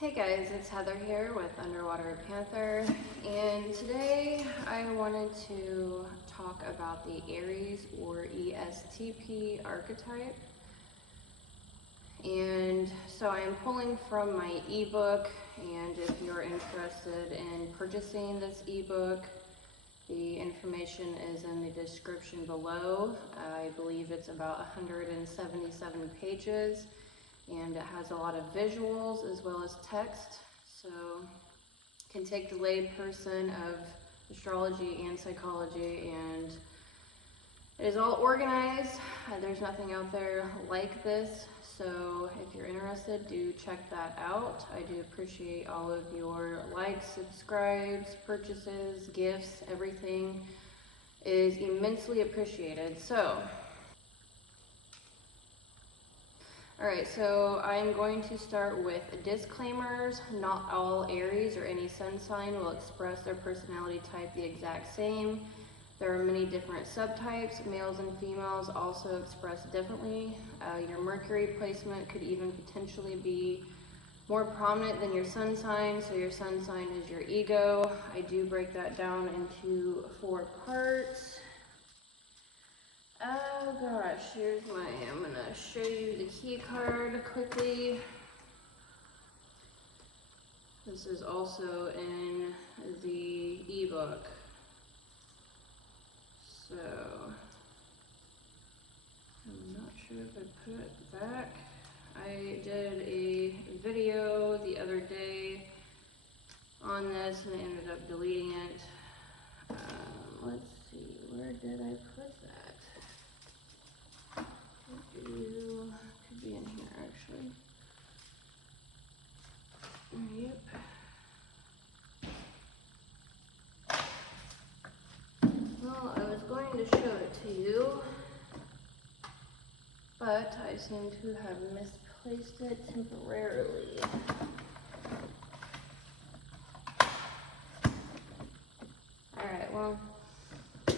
Hey guys, it's Heather here with Underwater Panther, and today I wanted to talk about the Aries or ESTP archetype. And so I am pulling from my ebook, and if you're interested in purchasing this ebook, the information is in the description below. I believe it's about 177 pages. And it has a lot of visuals as well as text, so can take the layperson of astrology and psychology, and it is all organized. There's nothing out there like this, so if you're interested, do check that out. I do appreciate all of your likes, subscribes, purchases, gifts. Everything is immensely appreciated. Alright, so I'm going to start with disclaimers. Not all Aries or any sun sign will express their personality type the exact same. There are many different subtypes. Males and females also express differently. Your Mercury placement could even potentially be more prominent than your sun sign, so your sun sign is your ego. I do break that down into 4 parts. Oh gosh, I'm gonna show you the key card quickly. This is also in the ebook. So, I'm not sure if I put it back. I did a video the other day on this and I ended up deleting it. Let's see, where did I put that? Could be in here actually. Yep. Well, I was going to show it to you, but I seem to have misplaced it temporarily. Alright, well,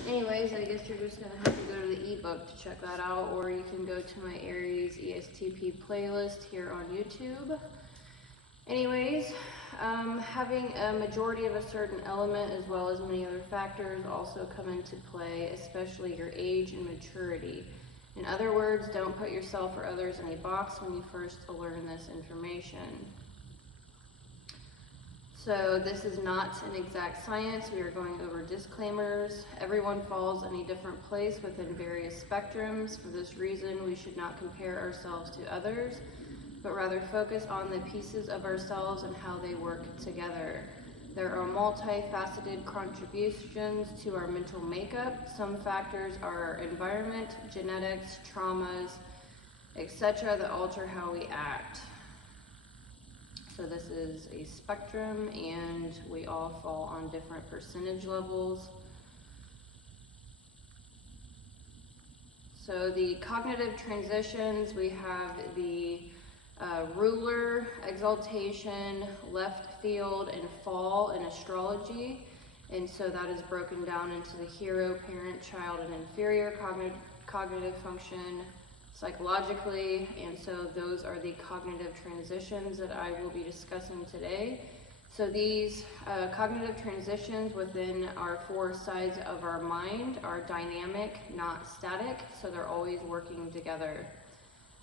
anyways, I guess you're just going to have to go to the ebook to check that out, or you can go to my Aries ESTP playlist here on YouTube. Anyways, having a majority of a certain element as well as many other factors also come into play, especially your age and maturity. In other words, don't put yourself or others in a box when you first learn this information. So this is not an exact science. We are going over disclaimers. Everyone falls in a different place within various spectrums. For this reason, we should not compare ourselves to others, but rather focus on the pieces of ourselves and how they work together. There are multifaceted contributions to our mental makeup. Some factors are environment, genetics, traumas, etc. that alter how we act. So this is a spectrum and we all fall on different percentage levels. So the cognitive transitions, we have the ruler, exaltation, left field, and fall in astrology. And so that is broken down into the hero, parent, child, and inferior cognitive function psychologically. And so those are the cognitive transitions that I will be discussing today. So these cognitive transitions within our 4 sides of our mind are dynamic, not static. So they're always working together.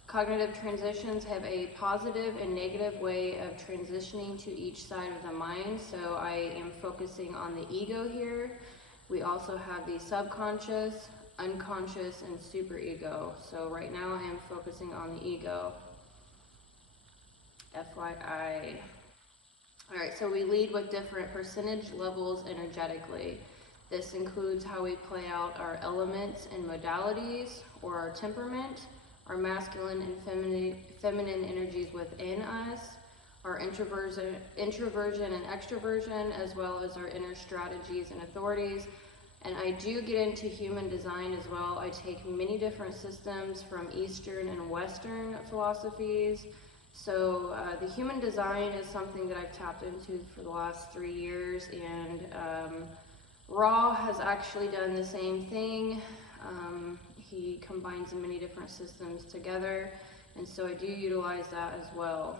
Cognitive transitions have a positive and negative way of transitioning to each side of the mind. So I am focusing on the ego here. We also have the subconscious, unconscious, and superego. So right now I am focusing on the ego. FYI. Alright, so we lead with different percentage levels energetically. This includes how we play out our elements and modalities, or our temperament, our masculine and feminine energies within us, our introversion and extroversion, as well as our inner strategies and authorities. And I do get into human design as well. I take many different systems from Eastern and Western philosophies. So the human design is something that I've tapped into for the last 3 years, and Ra has actually done the same thing. He combines many different systems together, and so I do utilize that as well.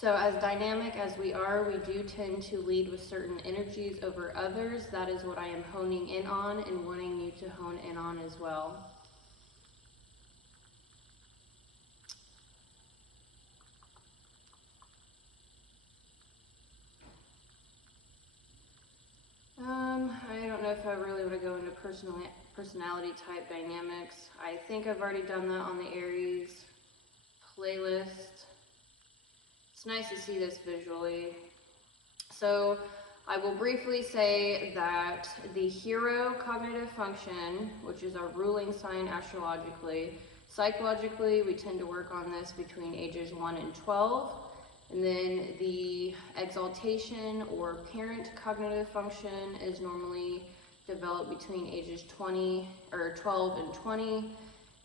So as dynamic as we are, we do tend to lead with certain energies over others. That is what I am honing in on and wanting you to hone in on as well. I don't know if I really want to go into personality type dynamics. I think I've already done that on the Aries playlist. It's nice to see this visually. So I will briefly say that the hero cognitive function, which is our ruling sign astrologically, psychologically we tend to work on this between ages 1 and 12. And then the exaltation or parent cognitive function is normally developed between ages 12 and 20.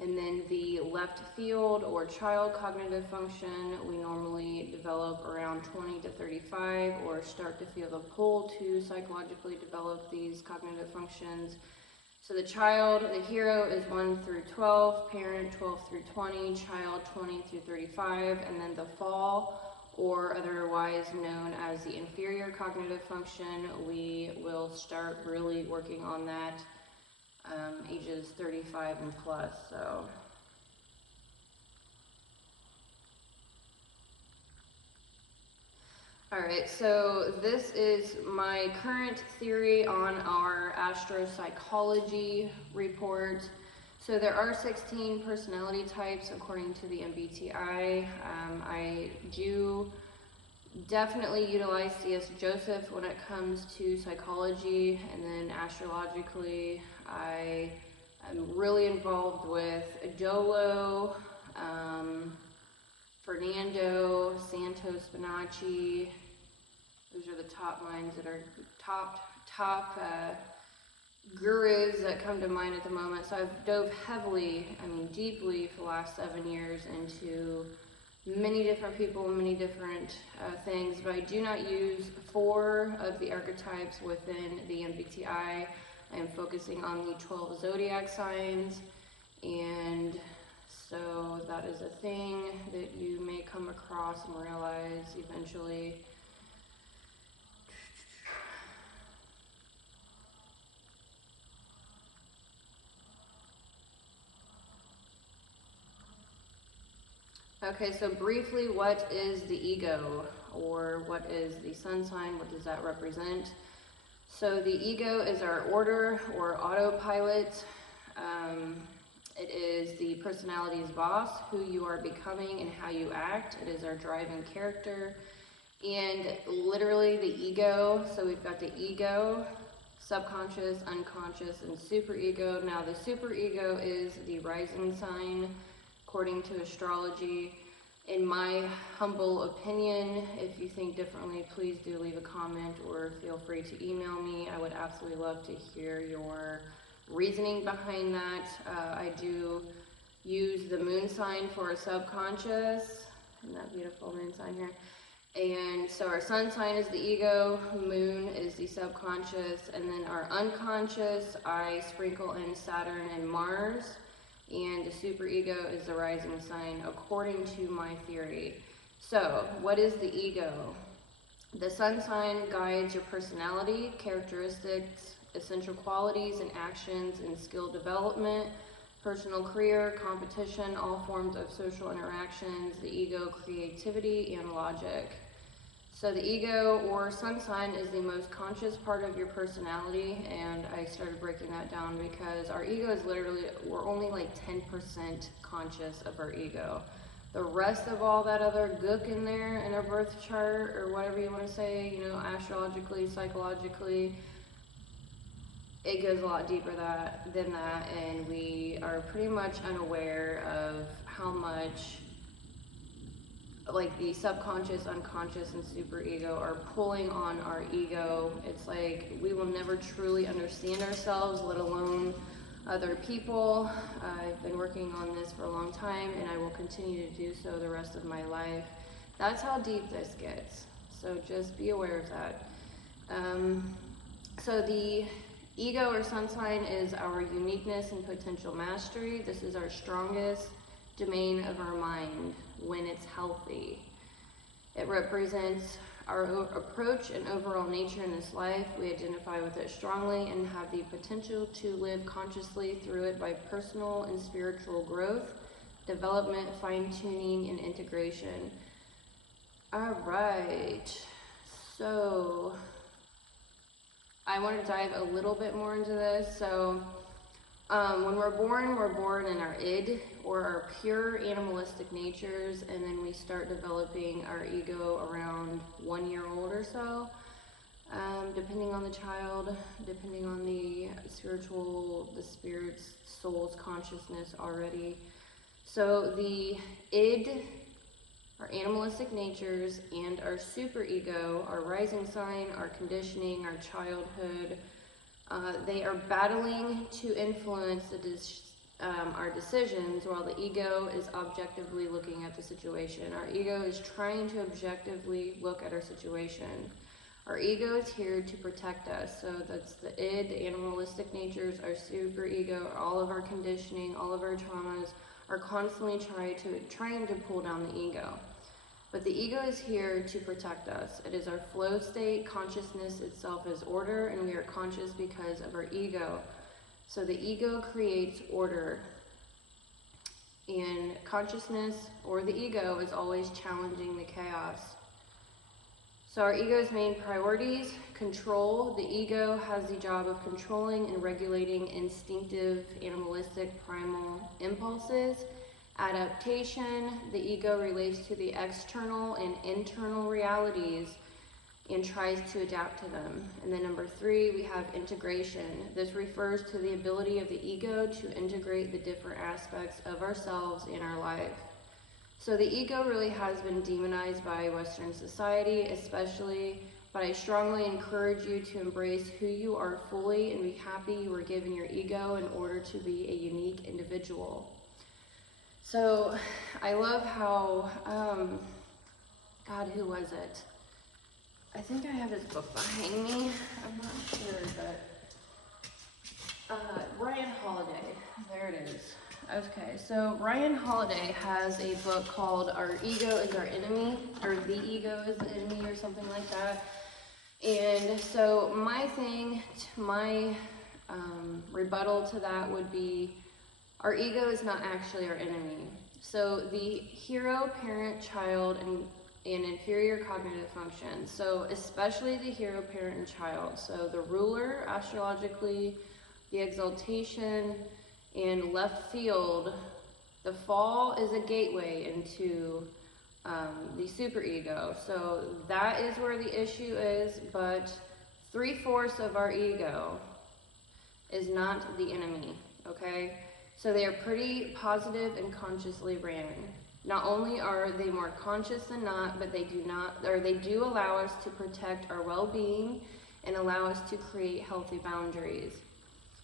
And then the left field or child cognitive function, we normally develop around 20 to 35 or start to feel the pull to psychologically develop these cognitive functions. So the child, the hero is 1 through 12, parent 12 through 20, child 20 through 35, and then the fall, or otherwise known as the inferior cognitive function, we will start really working on that ages 35 and plus. So alright, so this is my current theory on our Astro-Psychology report. So there are 16 personality types according to the MBTI. I do definitely utilize C.S. Joseph when it comes to psychology, and then astrologically I am really involved with Dolo, Fernando, Santos Bonacci. Those are the top minds that are top gurus that come to mind at the moment. So I've dove heavily, deeply for the last 7 years into many different people, many different things, but I do not use 4 of the archetypes within the MBTI. I am focusing on the 12 zodiac signs, and so that is a thing that you may come across and realize eventually. Okay, so briefly, what is the ego, or what is the sun sign? What does that represent? So the ego is our order or autopilot. It is the personality's boss, who you are becoming and how you act. It is our driving character. And literally the ego, so we've got the ego, subconscious, unconscious, and superego. Now the superego is the rising sign according to astrology. In my humble opinion, if you think differently, please do leave a comment or feel free to email me. I would absolutely love to hear your reasoning behind that. I do use the moon sign for a subconscious. Isn't that beautiful moon sign here? And so our sun sign is the ego, moon is the subconscious, and then our unconscious, I sprinkle in Saturn and Mars, and the superego is the rising sign according to my theory. So what is the ego? The sun sign guides your personality, characteristics, essential qualities and actions and skill development, personal career, competition, all forms of social interactions, the ego, creativity, and logic. So the ego or sun sign is the most conscious part of your personality, and I started breaking that down because our ego is literally, we're only like 10% conscious of our ego. The rest of all that other gook in there in our birth chart, or whatever you want to say, you know, astrologically, psychologically, it goes a lot deeper than that, and we are pretty much unaware of how much like the subconscious, unconscious, and superego are pulling on our ego. It's like we will never truly understand ourselves, let alone other people. I've been working on this for a long time, and I will continue to do so the rest of my life. That's how deep this gets, so just be aware of that. So the ego or sun sign is our uniqueness and potential mastery. This is our strongest domain of our mind when it's healthy. It represents our approach and overall nature in this life. We identify with it strongly and have the potential to live consciously through it by personal and spiritual growth, development, fine-tuning, and integration. All right, so I want to dive a little bit more into this. So when we're born in our id, or our pure animalistic natures, and then we start developing our ego around 1 year old or so, depending on the child, depending on the spirit's soul's consciousness already. So the id, our animalistic natures, and our superego, our rising sign, our conditioning, our childhood, they are battling to influence our decisions, while the ego is objectively looking at the situation. Our ego is trying to objectively look at our situation. Our ego is here to protect us. So that's the id, the animalistic natures, our superego, all of our conditioning, all of our traumas are constantly trying to pull down the ego. But the ego is here to protect us. It is our flow state. Consciousness itself is order, and we are conscious because of our ego. So the ego creates order. And consciousness, or the ego, is always challenging the chaos. So our ego's main priorities: control. The ego has the job of controlling and regulating instinctive, animalistic, primal impulses. Adaptation. The ego relates to the external and internal realities and tries to adapt to them. And then number 3, we have integration. This refers to the ability of the ego to integrate the different aspects of ourselves in our life. So the ego really has been demonized by Western society, especially, but I strongly encourage you to embrace who you are fully and be happy you were given your ego in order to be a unique individual. So I love how, God, who was it? I think I have his book behind me. I'm not sure, but Ryan Holiday. There it is. Okay, so Ryan Holiday has a book called Our Ego is Our Enemy, or The Ego is the Enemy, or something like that. And so my rebuttal to that would be, our ego is not actually our enemy. So the hero, parent, child, and inferior cognitive functions. So especially the hero, parent, and child. So the ruler, astrologically, the exaltation, and left field, the fall is a gateway into the superego. So that is where the issue is, but 3/4 of our ego is not the enemy, okay? So they are pretty positive and consciously ran. Not only are they more conscious than not, but they do allow us to protect our well-being and allow us to create healthy boundaries.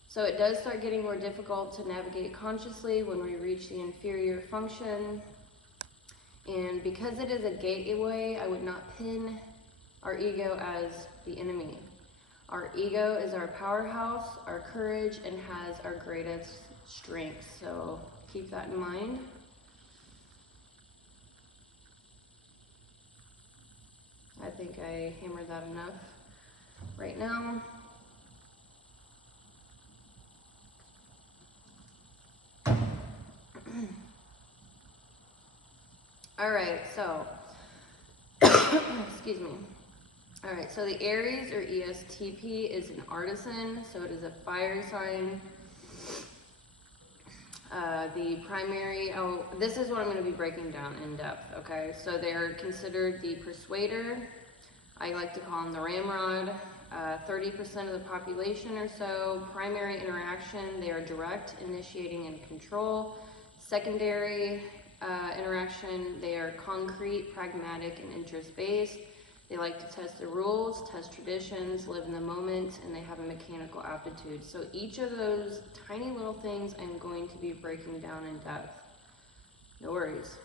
So it does start getting more difficult to navigate consciously when we reach the inferior function. And because it is a gateway, I would not pin our ego as the enemy. Our ego is our powerhouse, our courage, and has our greatest strengths. So keep that in mind. I think I hammered that enough right now. All right, so, excuse me. All right, so the Aries, or ESTP, is an artisan, so it is a fire sign. The primary, this is what I'm going to be breaking down in depth, okay? So they're considered the Persuader. I like to call them the ramrod. 30% of the population or so. Primary interaction, they are direct, initiating, and control. Secondary interaction, they are concrete, pragmatic, and interest-based. They like to test the rules, test traditions, live in the moment, and they have a mechanical aptitude. So each of those tiny little things I'm going to be breaking down in depth. No worries.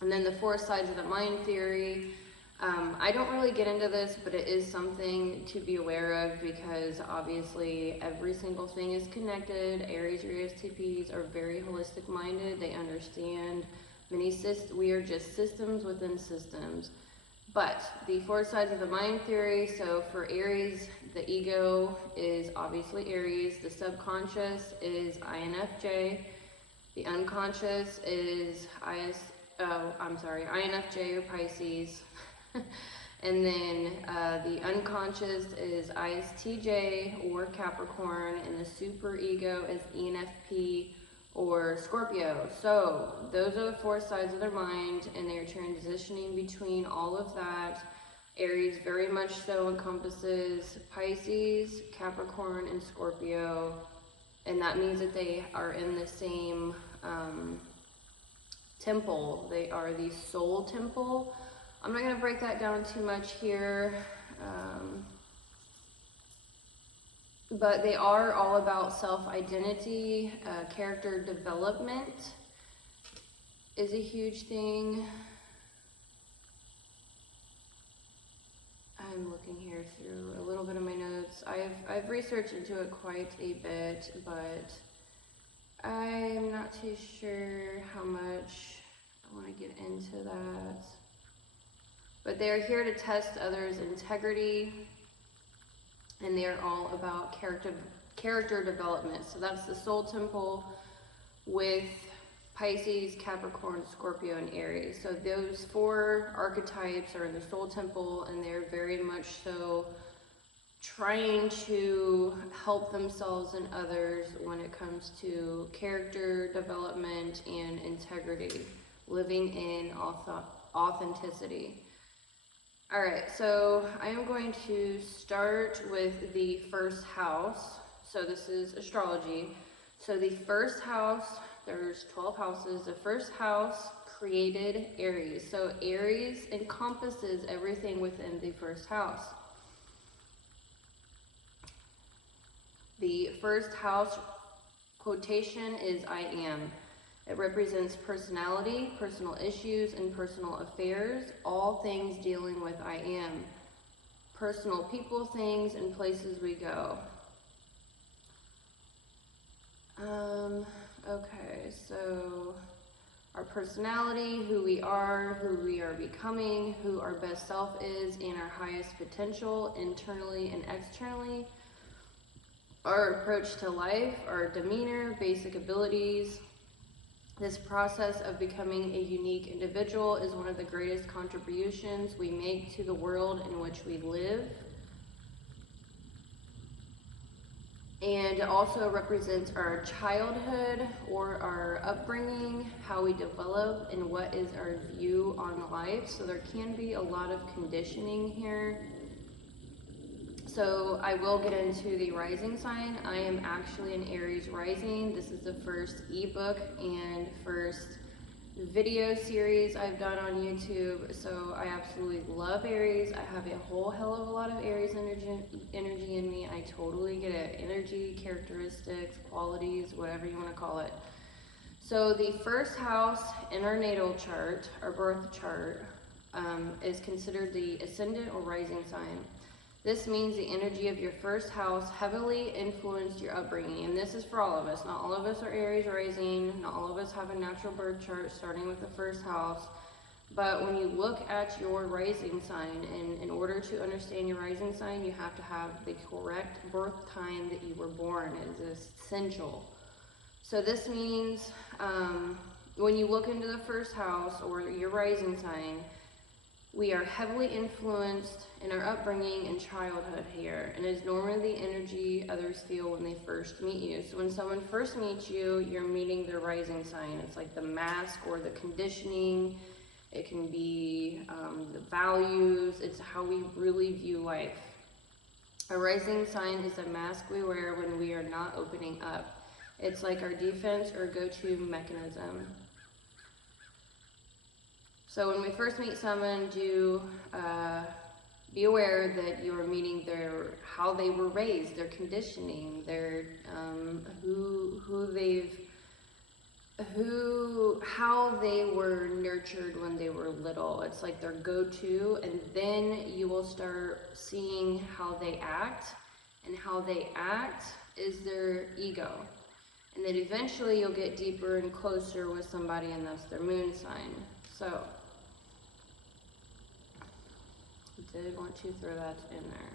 And then the 4 sides of the mind theory. I don't really get into this, but it is something to be aware of because obviously every single thing is connected. Aries or ESTPs are very holistic minded. They understand we are just systems within systems. But the four sides of the mind theory, so for Aries, the ego is obviously Aries, the subconscious is INFJ, the unconscious is INFJ or Pisces, and then the unconscious is ISTJ or Capricorn, and the superego is ENFP or Scorpio. So those are the four sides of their mind, and they're transitioning between all of that. Aries very much so encompasses Pisces, Capricorn, and Scorpio, and that means that they are in the same temple. They are the soul temple. I'm not going to break that down too much here, but they are all about self-identity. Character development is a huge thing. I'm looking here through a little bit of my notes. I've researched into it quite a bit, but I'm not too sure how much I want to get into that. But they are here to test others' integrity, and they are all about character development. So that's the soul temple with Pisces, Capricorn, Scorpio, and Aries. So those four archetypes are in the soul temple, and they're very much so trying to help themselves and others when it comes to character development and integrity, living in authenticity. All right, so I am going to start with the first house. So this is astrology. So the first house, there's 12 houses. The first house created Aries. So Aries encompasses everything within the first house. The first house quotation is I am. It represents personality, personal issues, and personal affairs, all things dealing with I am. Personal people, things, and places we go. Okay, so our personality, who we are becoming, who our best self is, and our highest potential, internally and externally. Our approach to life, our demeanor, basic abilities. This process of becoming a unique individual is one of the greatest contributions we make to the world in which we live. And it also represents our childhood or our upbringing, how we develop, and what is our view on life. So there can be a lot of conditioning here. So I will get into the rising sign. I am actually an Aries rising. This is the first ebook and first video series I've done on YouTube. So I absolutely love Aries. I have a whole hell of a lot of Aries energy in me. I totally get it. Energy, characteristics, qualities, whatever you want to call it. So the first house in our natal chart, our birth chart, is considered the ascendant or rising sign. This means the energy of your first house heavily influenced your upbringing, and this is for all of us. Not all of us are Aries rising, not all of us have a natural birth chart starting with the first house, but when you look at your rising sign, and in order to understand your rising sign, you have to have the correct birth time that you were born. It is essential. So this means when you look into the first house or your rising sign, we are heavily influenced in our upbringing and childhood here, and is normally the energy others feel when they first meet you. So when someone first meets you, you're meeting their rising sign. It's like the mask or the conditioning. It can be the values. It's how we really view life. A rising sign is a mask we wear when we are not opening up. It's like our defense or go-to mechanism. So when we first meet someone, do be aware that you are meeting how they were raised, their conditioning, their how they were nurtured when they were little. It's like their go-to, and then you will start seeing how they act, and how they act is their ego. And then eventually you'll get deeper and closer with somebody, and that's their moon sign. So Did want to throw that in there.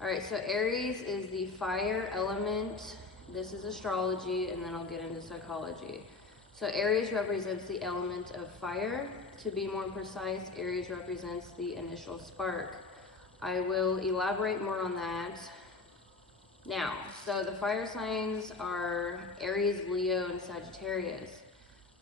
All right, so Aries is the fire element. This is astrology, and then I'll get into psychology. So Aries represents the element of fire. To be more precise, Aries represents the initial spark. I will elaborate more on that now. So the fire signs are Aries, Leo, and Sagittarius.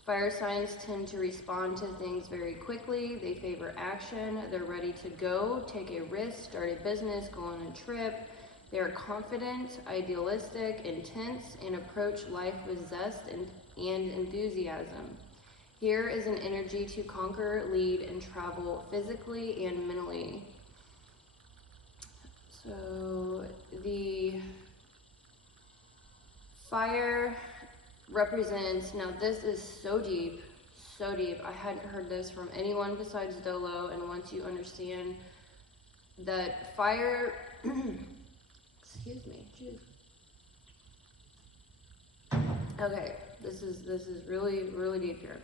Fire signs tend to respond to things very quickly. They favor action. They're ready to go, take a risk, start a business, go on a trip. They are confident, idealistic, intense, and approach life with zest and enthusiasm. Here is an energy to conquer, lead, and travel physically and mentally. So the fire represents, now this is so deep, so deep. I hadn't heard this from anyone besides Dolo, and once you understand that fire, excuse me, geez. Okay, this is really, really deep here.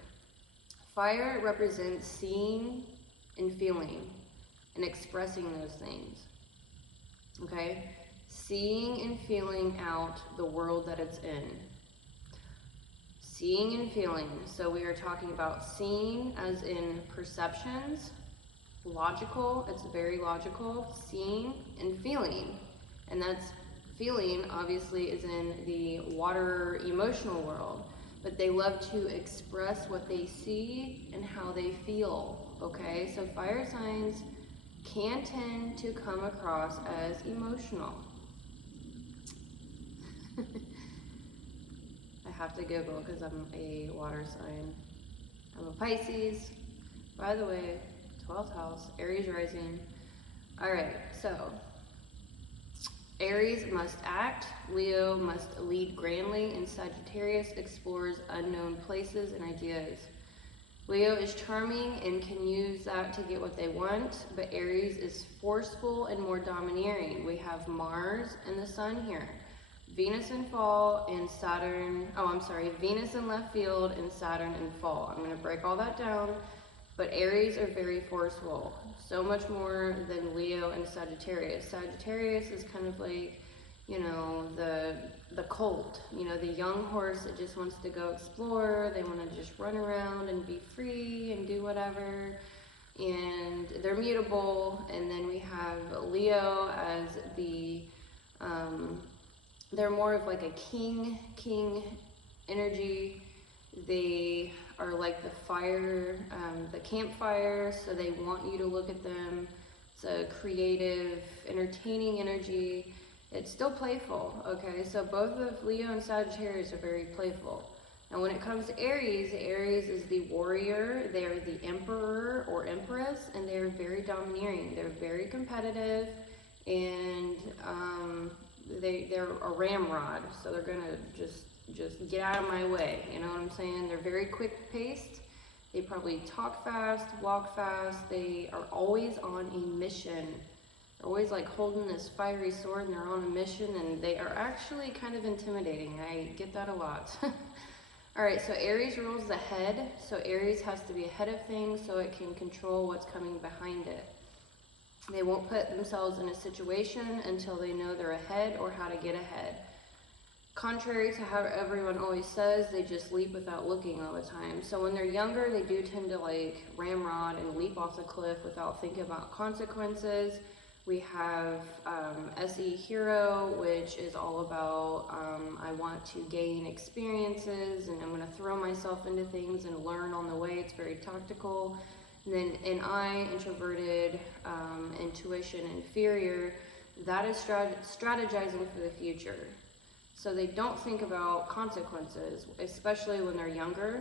Fire represents seeing and feeling and expressing those things, okay? Seeing and feeling out the world that it's in. Seeing and feeling. So we are talking about seeing as in perceptions, logical, it's very logical, seeing and feeling. And that's feeling obviously is in the water emotional world, but they love to express what they see and how they feel, okay? So fire signs can tend to come across as emotional. I have to Google because I'm a water sign. I'm a Pisces. By the way, 12th house, Aries rising. All right, so Aries must act, Leo must lead grandly, and Sagittarius explores unknown places and ideas. Leo is charming and can use that to get what they want, but Aries is forceful and more domineering. We have Mars and the Sun here. Venus in fall and Saturn, Venus in left field and Saturn in fall. I'm going to break all that down, but Aries are very forceful, so much more than Leo and Sagittarius. Sagittarius is kind of like, you know, the colt, you know, the young horse that just wants to go explore. They want to just run around and be free and do whatever, and they're mutable. And then we have Leo as the they're more of like a king energy. They are like the fire, the campfire, so they want you to look at them. It's a creative, entertaining energy. It's still playful, okay? So both of Leo and Sagittarius are very playful. And when it comes to Aries, Aries is the warrior. They are the emperor or empress, and they're very domineering. They're very competitive, and they're a ramrod, so they're gonna just get out of my way, you know what I'm saying? They're very quick paced. They probably talk fast, walk fast. They are always on a mission. They're always like holding this fiery sword, and they're on a mission, and they are actually kind of intimidating. I get that a lot. All right, so Aries rules the head. So Aries has to be ahead of things so it can control what's coming behind it. They won't put themselves in a situation until they know they're ahead or how to get ahead. Contrary to how everyone always says, they just leap without looking all the time. So when they're younger, they do tend to like ramrod and leap off the cliff without thinking about consequences. We have SE Hero, which is all about I want to gain experiences and I'm going to throw myself into things and learn on the way. It's very tactical. And then NI, introverted, intuition, inferior, that is strategizing for the future. So they don't think about consequences, especially when they're younger.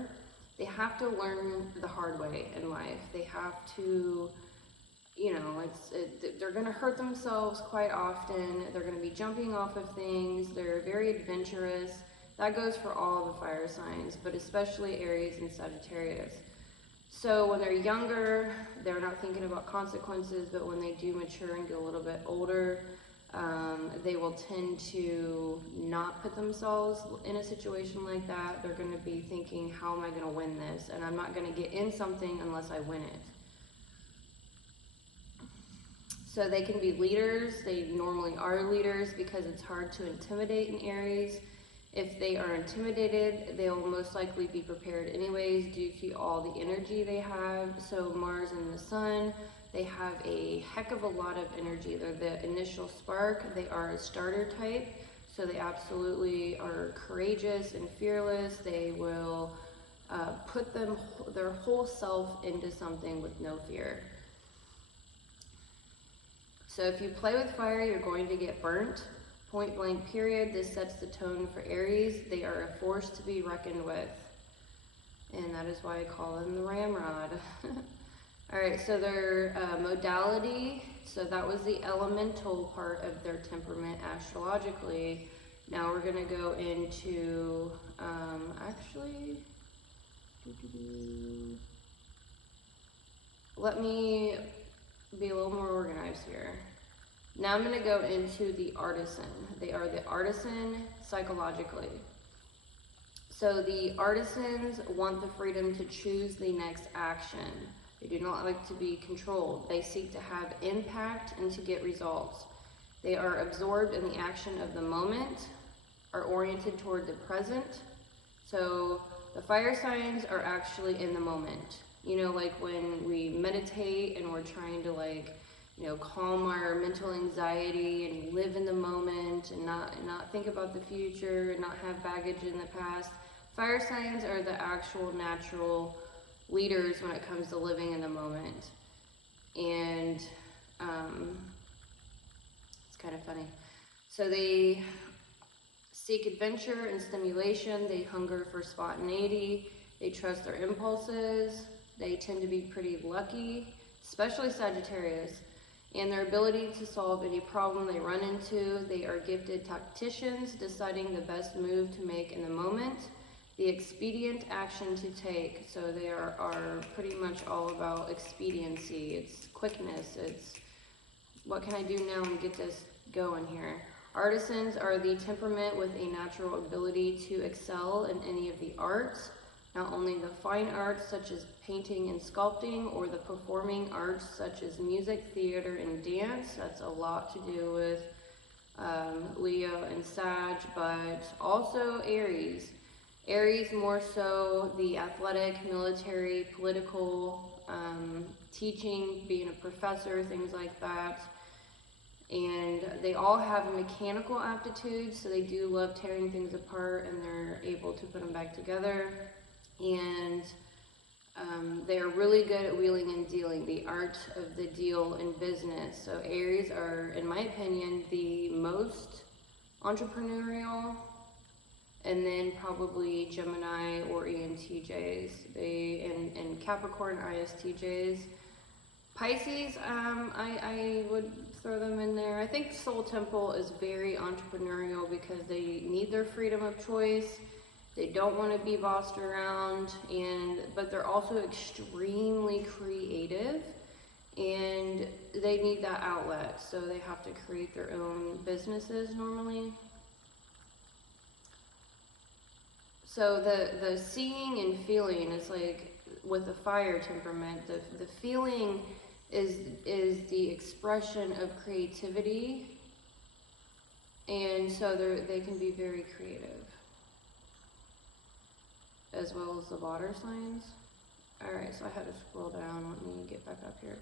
They have to learn the hard way in life. They have to, you know, they're going to hurt themselves quite often. They're going to be jumping off of things. They're very adventurous. That goes for all the fire signs, but especially Aries and Sagittarius. So when they're younger, they're not thinking about consequences, but when they do mature and get a little bit older, they will tend to not put themselves in a situation like that. They're going to be thinking, how am I going to win this? And I'm not going to get in something unless I win it. So they can be leaders. They normally are leaders because it's hard to intimidate in Aries. If they are intimidated, they will most likely be prepared anyways due to all the energy they have. So Mars and the Sun, they have a heck of a lot of energy. They're the initial spark. They are a starter type. So they absolutely are courageous and fearless. They will put their whole self into something with no fear. So if you play with fire, you're going to get burnt. Point blank period. This sets the tone for Aries. They are a force to be reckoned with. And that is why I call them the ramrod. Alright, so their modality, so that was the elemental part of their temperament astrologically. Now we're going to go into, let me be a little more organized here. Now I'm going to go into the artisan. They are the artisan psychologically. So the artisans want the freedom to choose the next action. They do not like to be controlled. They seek to have impact and to get results. They are absorbed in the action of the moment, are oriented toward the present. So the fire signs are actually in the moment. You know, like when we meditate and we're trying to calm our mental anxiety and live in the moment and not think about the future and not have baggage in the past. Fire signs are the actual natural leaders when it comes to living in the moment. And it's kind of funny. So they seek adventure and stimulation. They hunger for spontaneity. They trust their impulses. They tend to be pretty lucky, especially Sagittarius. And their ability to solve any problem they run into. They are gifted tacticians, deciding the best move to make in the moment. The expedient action to take. So they are pretty much all about expediency. It's quickness. It's what can I do now and get this going here. Artisans are the temperament with a natural ability to excel in any of the arts. Not only the fine arts such as painting and sculpting, or the performing arts such as music, theater, and dance. That's a lot to do with Leo and Sag, but also Aries. Aries more so the athletic, military, political, teaching, being a professor, things like that. And they all have a mechanical aptitude, so they do love tearing things apart and they're able to put them back together. And they are really good at wheeling and dealing, the art of the deal in business. So Aries are, in my opinion, the most entrepreneurial, and then probably Gemini or ENTJs. And Capricorn ISTJs. Pisces, I would throw them in there. I think Soul Temple is very entrepreneurial because they need their freedom of choice. They don't want to be bossed around, but they're also extremely creative, and they need that outlet, so they have to create their own businesses normally. So the seeing and feeling is like with the fire temperament, the feeling is the expression of creativity, and so they can be very creative, as well as the water signs. Alright, so I had to scroll down. Let me get back up here.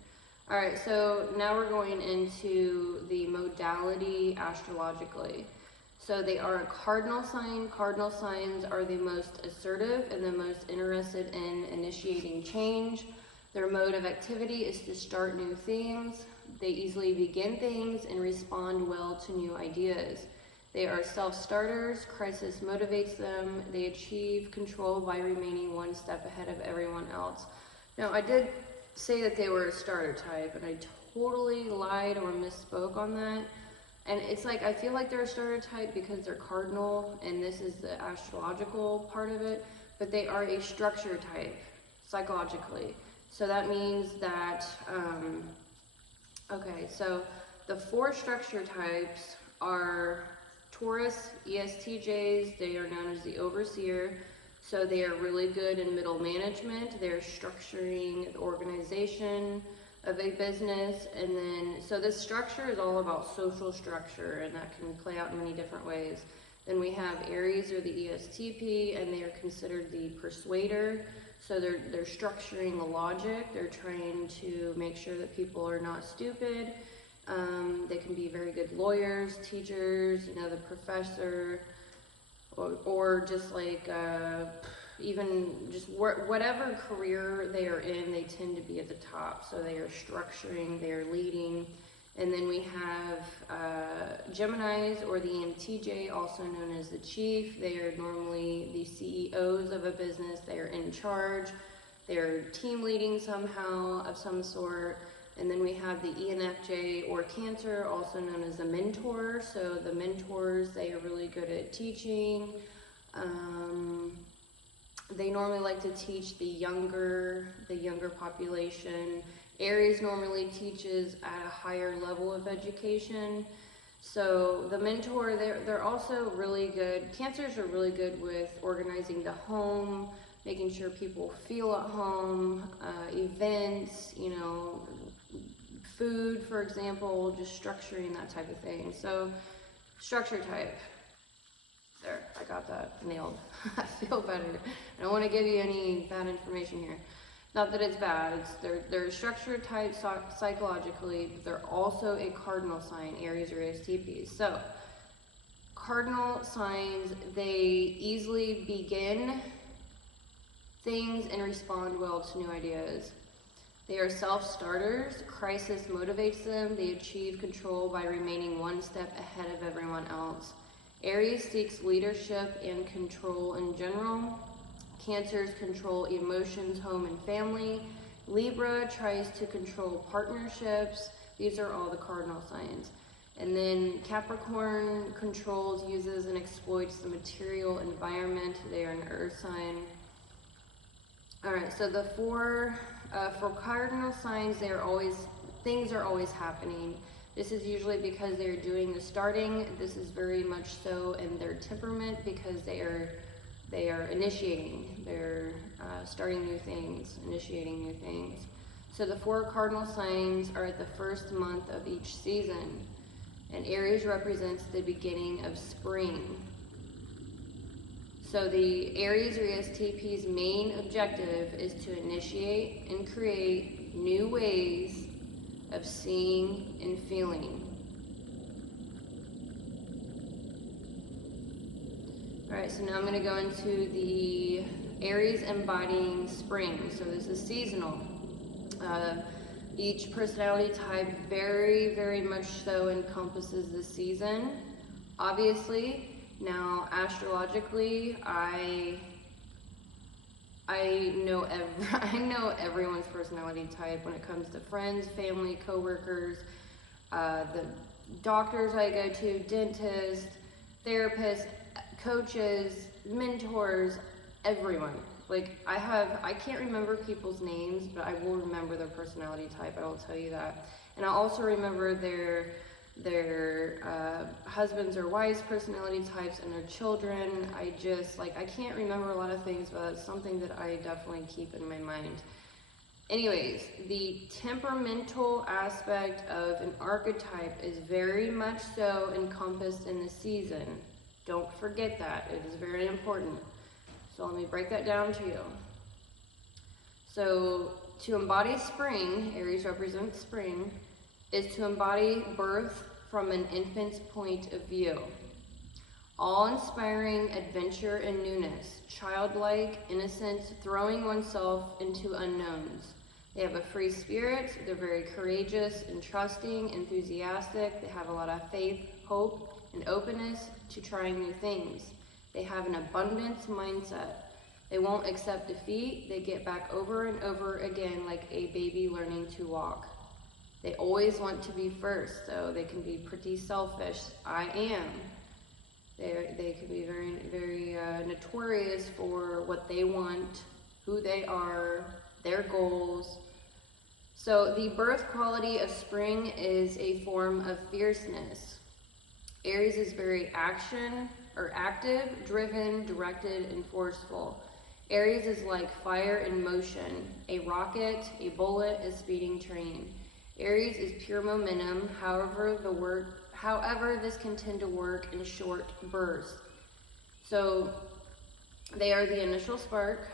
Alright, so now we're going into the modality astrologically. So they are a cardinal sign. Cardinal signs are the most assertive and the most interested in initiating change. Their mode of activity is to start new things. They easily begin things and respond well to new ideas. They are self-starters. Crisis motivates them. They achieve control by remaining one step ahead of everyone else. Now, I did say that they were a starter type, and I totally lied or misspoke on that. And it's like, I feel like they're a starter type because they're cardinal, and this is the astrological part of it, but they are a structure type, psychologically. So that means that, okay, so the 4 structure types are Taurus, ESTJs. They are known as the overseer. So they are really good in middle management. They're structuring the organization. of a business. And then, so this structure is all about social structure, and that can play out in many different ways. Then we have Aries, or the ESTP, and they are considered the Persuader. So they're structuring the logic. They're trying to make sure that people are not stupid. They can be very good lawyers, teachers, you know, the professor, or just like even just whatever career they are in, they tend to be at the top. So they are structuring, they are leading. And then we have Geminis, or the ENTJ, also known as the chief. They are normally the CEOs of a business. They are in charge. They're team leading somehow of some sort. And then we have the ENFJ, or Cancer, also known as the mentor. So the mentors, they are really good at teaching. They normally like to teach the younger population. Aries normally teaches at a higher level of education. So the mentor, they're also really good. Cancers are really good with organizing the home, making sure people feel at home, events, you know, food, for example, just structuring that type of thing. So structure type. There, I got that nailed. I feel better. I don't want to give you any bad information here. Not that it's bad, they're a structure type psychologically, but they're also a cardinal sign, Aries or ESTPs. So, cardinal signs, they easily begin things and respond well to new ideas. They are self-starters, crisis motivates them, they achieve control by remaining one step ahead of everyone else. Aries seeks leadership and control in general. Cancers control emotions, home, and family. Libra tries to control partnerships. These are all the cardinal signs. And then Capricorn controls, uses, and exploits the material environment. They are an earth sign. All right, so the for cardinal signs, things are always happening. This is usually because they're doing the starting. This is very much so in their temperament, because they are initiating, they're starting new things, initiating new things. So the 4 cardinal signs are at the first month of each season, and Aries represents the beginning of spring. So the Aries or ESTP's main objective is to initiate and create new ways of seeing and feeling. All right, so now I'm going to go into the Aries embodying spring. So this is seasonal. Each personality type very, very much so encompasses the season. Obviously, now astrologically, I know I know everyone's personality type when it comes to friends, family, coworkers, the doctors I go to, dentists, therapists, coaches, mentors, everyone. Like I can't remember people's names, but I will remember their personality type, I will tell you that. And I also remember their husbands or wives' personality types and their children. I can't remember a lot of things, but it's something that I definitely keep in my mind. Anyways, the temperamental aspect of an archetype is very much so encompassed in the season. Don't forget that, it is very important. So let me break that down to you. So to embody spring, Aries represents spring, is to embody birth from an infant's point of view. Awe-inspiring adventure and newness, childlike innocence, throwing oneself into unknowns. They have a free spirit, they're very courageous and trusting, enthusiastic, they have a lot of faith, hope, and openness to trying new things. They have an abundance mindset. They won't accept defeat, they get back over and over again like a baby learning to walk. They always want to be first, so they can be pretty selfish. I am. They can be very, very notorious for what they want, who they are, their goals. So the birth quality of spring is a form of fierceness. Aries is very active, driven, directed, and forceful. Aries is like fire in motion, a rocket, a bullet, a speeding train. Aries is pure momentum, however, this can tend to work in short bursts. So they are the initial spark.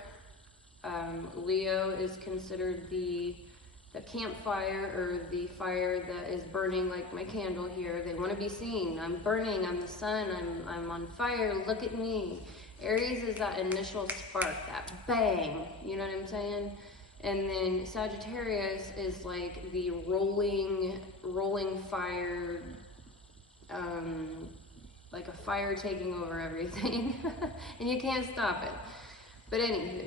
Leo is considered the campfire, or the fire that is burning, like my candle here. They want to be seen. I'm burning, I'm the sun, I'm on fire, look at me. Aries is that initial spark, that bang, you know what I'm saying? And then Sagittarius is like the rolling fire, like a fire taking over everything, and you can't stop it. But anywho,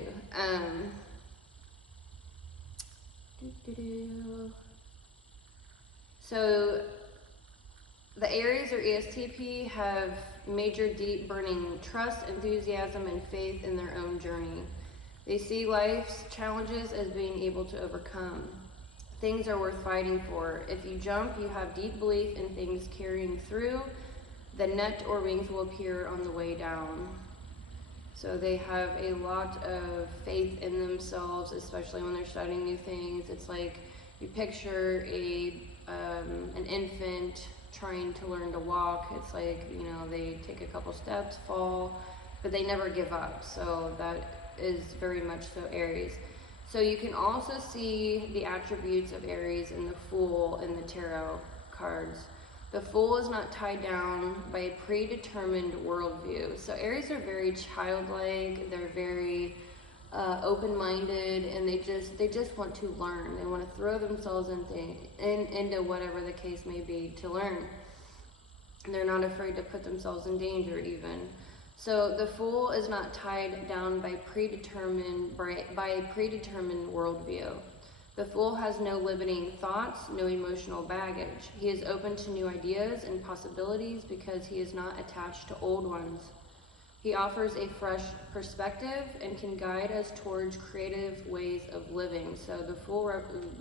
so the Aries or ESTP have major, deep, burning trust, enthusiasm, and faith in their own journey. They see life's challenges as being able to overcome. Things are worth fighting for. If you jump, you have deep belief in things carrying through. The net or wings will appear on the way down. So they have a lot of faith in themselves, especially when they're studying new things. It's like you picture an infant trying to learn to walk. It's like, you know, they take a couple steps, fall, but they never give up. So that is very much so Aries. So you can also see the attributes of Aries in the Fool in the tarot cards. The Fool is not tied down by a predetermined worldview. So Aries are very childlike, they're very open-minded, and they just want to learn. They want to throw themselves into whatever the case may be to learn. They're not afraid to put themselves in danger even. So the Fool is not tied down by a predetermined worldview. The Fool has no limiting thoughts, no emotional baggage. He is open to new ideas and possibilities because he is not attached to old ones. He offers a fresh perspective and can guide us towards creative ways of living. So the Fool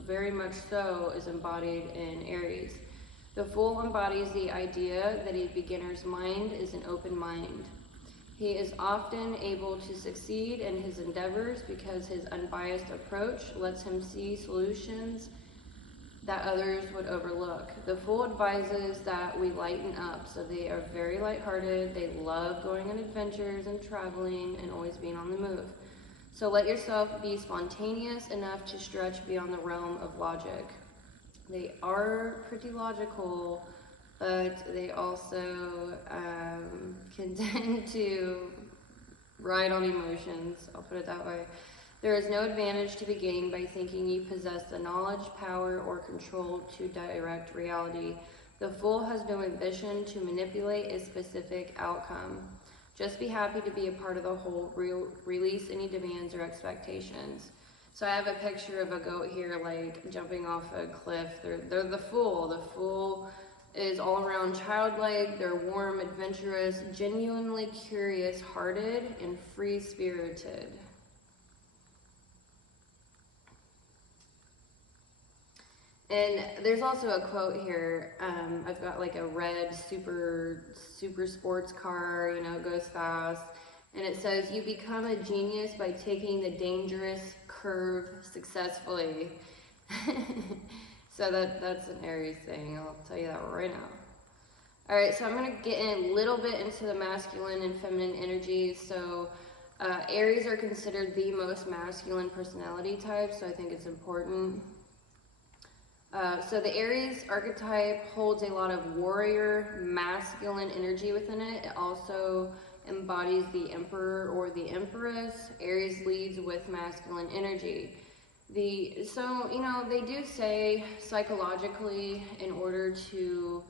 very much so is embodied in Aries. The Fool embodies the idea that a beginner's mind is an open mind. He is often able to succeed in his endeavors because his unbiased approach lets him see solutions that others would overlook. The Fool advises that we lighten up, so they are very lighthearted. They love going on adventures and traveling and always being on the move. So let yourself be spontaneous enough to stretch beyond the realm of logic. They are pretty logical, but they also can tend to ride on emotions, I'll put it that way. There is no advantage to be gained by thinking you possess the knowledge, power, or control to direct reality. The Fool has no ambition to manipulate a specific outcome. Just be happy to be a part of the whole, release any demands or expectations. So I have a picture of a goat here, like jumping off a cliff. They're the Fool. The Fool is all around childlike, they're warm, adventurous, genuinely curious-hearted, and free-spirited. And there's also a quote here. I've got like a red super sports car, you know, it goes fast. And it says, you become a genius by taking the dangerous curve successfully. So that's an Aries thing, I'll tell you that right now. All right, so I'm going to get in a little bit into the masculine and feminine energies. So Aries are considered the most masculine personality type, so I think it's important. So the Aries archetype holds a lot of warrior, masculine energy within it. It also embodies the Emperor or the Empress. Aries leads with masculine energy. So, you know, they do say psychologically, in order to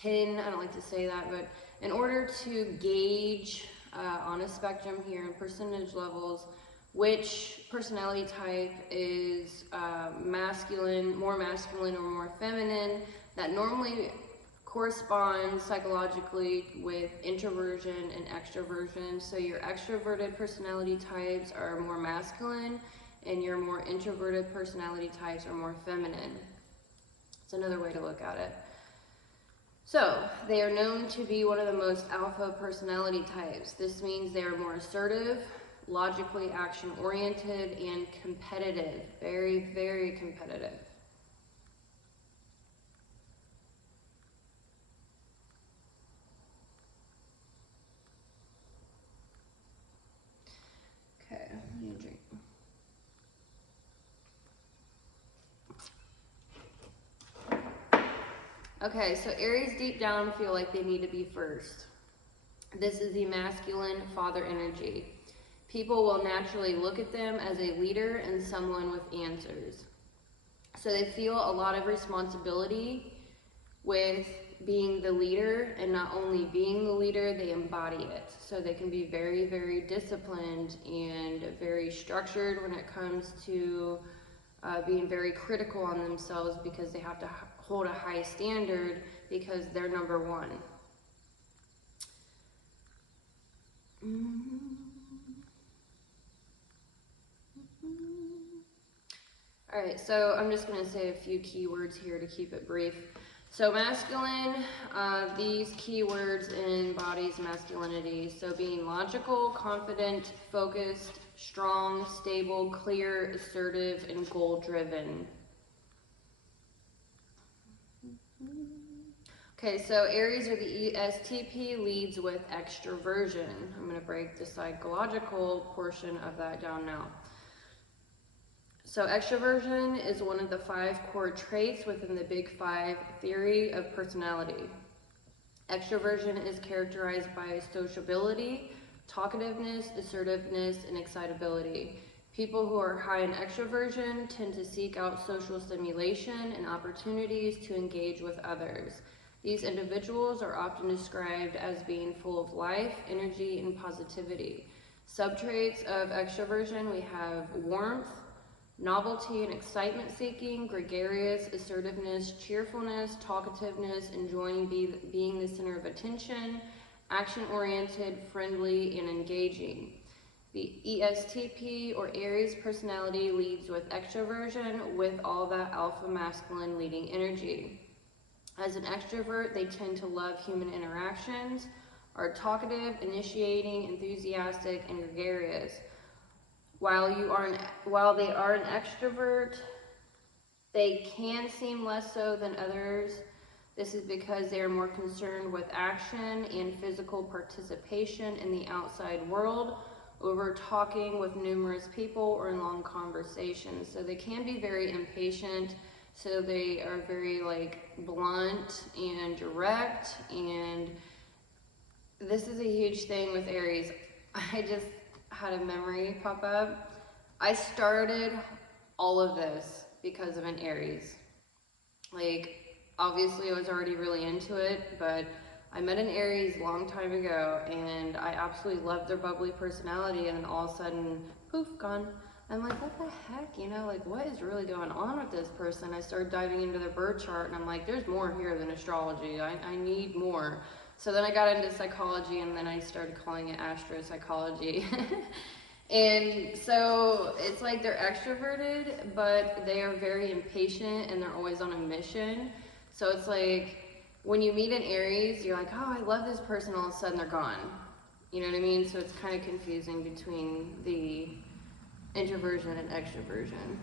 pin, I don't like to say that, but in order to gauge on a spectrum here in percentage levels, which personality type is masculine, more masculine or more feminine, that normally corresponds psychologically with introversion and extroversion. So your extroverted personality types are more masculine and your more introverted personality types are more feminine. It's another way to look at it. So, they are known to be one of the most alpha personality types. This means they are more assertive, logically action-oriented, and competitive. Very, very competitive. Okay, I need a drink. Okay, so Aries deep down feel like they need to be first. This is the masculine father energy. People will naturally look at them as a leader and someone with answers. So they feel a lot of responsibility with being the leader, and not only being the leader, they embody it. So they can be very, very disciplined and very structured when it comes to being very critical on themselves, because they have to hold a high standard because they're number one. All right, so I'm just going to say a few keywords here to keep it brief. So masculine, these keywords embodies masculinity. So being logical, confident, focused, strong, stable, clear, assertive, and goal-driven. Okay, so Aries or the Estp leads with extroversion. I'm going to break the psychological portion of that down now. So extroversion is one of the 5 core traits within the Big 5 theory of personality. Extroversion is characterized by sociability, talkativeness, assertiveness, and excitability. People who are high in extroversion tend to seek out social stimulation and opportunities to engage with others. These individuals are often described as being full of life, energy, and positivity. Subtraits of extroversion, we have warmth, novelty and excitement seeking, gregarious, assertiveness, cheerfulness, talkativeness, enjoying being the center of attention, action-oriented, friendly, and engaging. The ESTP or Aries personality leads with extroversion with all that alpha masculine leading energy. As an extrovert, they tend to love human interactions, are talkative, initiating, enthusiastic, and gregarious. While they are an extrovert, they can seem less so than others. This is because they are more concerned with action and physical participation in the outside world over talking with numerous people or in long conversations. So they can be very impatient. So they are very blunt and direct, and this is a huge thing with Aries. I just had a memory pop up. I started all of this because of an Aries. Obviously I was already really into it, but I met an Aries a long time ago, and I absolutely loved their bubbly personality, and then all of a sudden, poof, gone. I'm like, what the heck, what is really going on with this person? I started diving into their birth chart, and I'm like, there's more here than astrology. I need more. So then I got into psychology, and then I started calling it Astro-Psychology. And so it's like they're extroverted, but they are very impatient, and they're always on a mission. So it's like when you meet an Aries, you're like, oh, I love this person, all of a sudden they're gone. You know what I mean? So it's kind of confusing between the introversion and extroversion.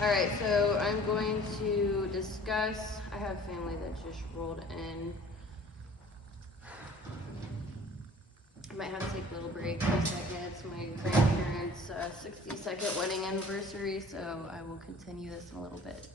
All right, so I'm going to discuss, I have family that just rolled in. I might have to take a little break for a second. It's my grandparents' 62nd wedding anniversary, so I will continue this in a little bit.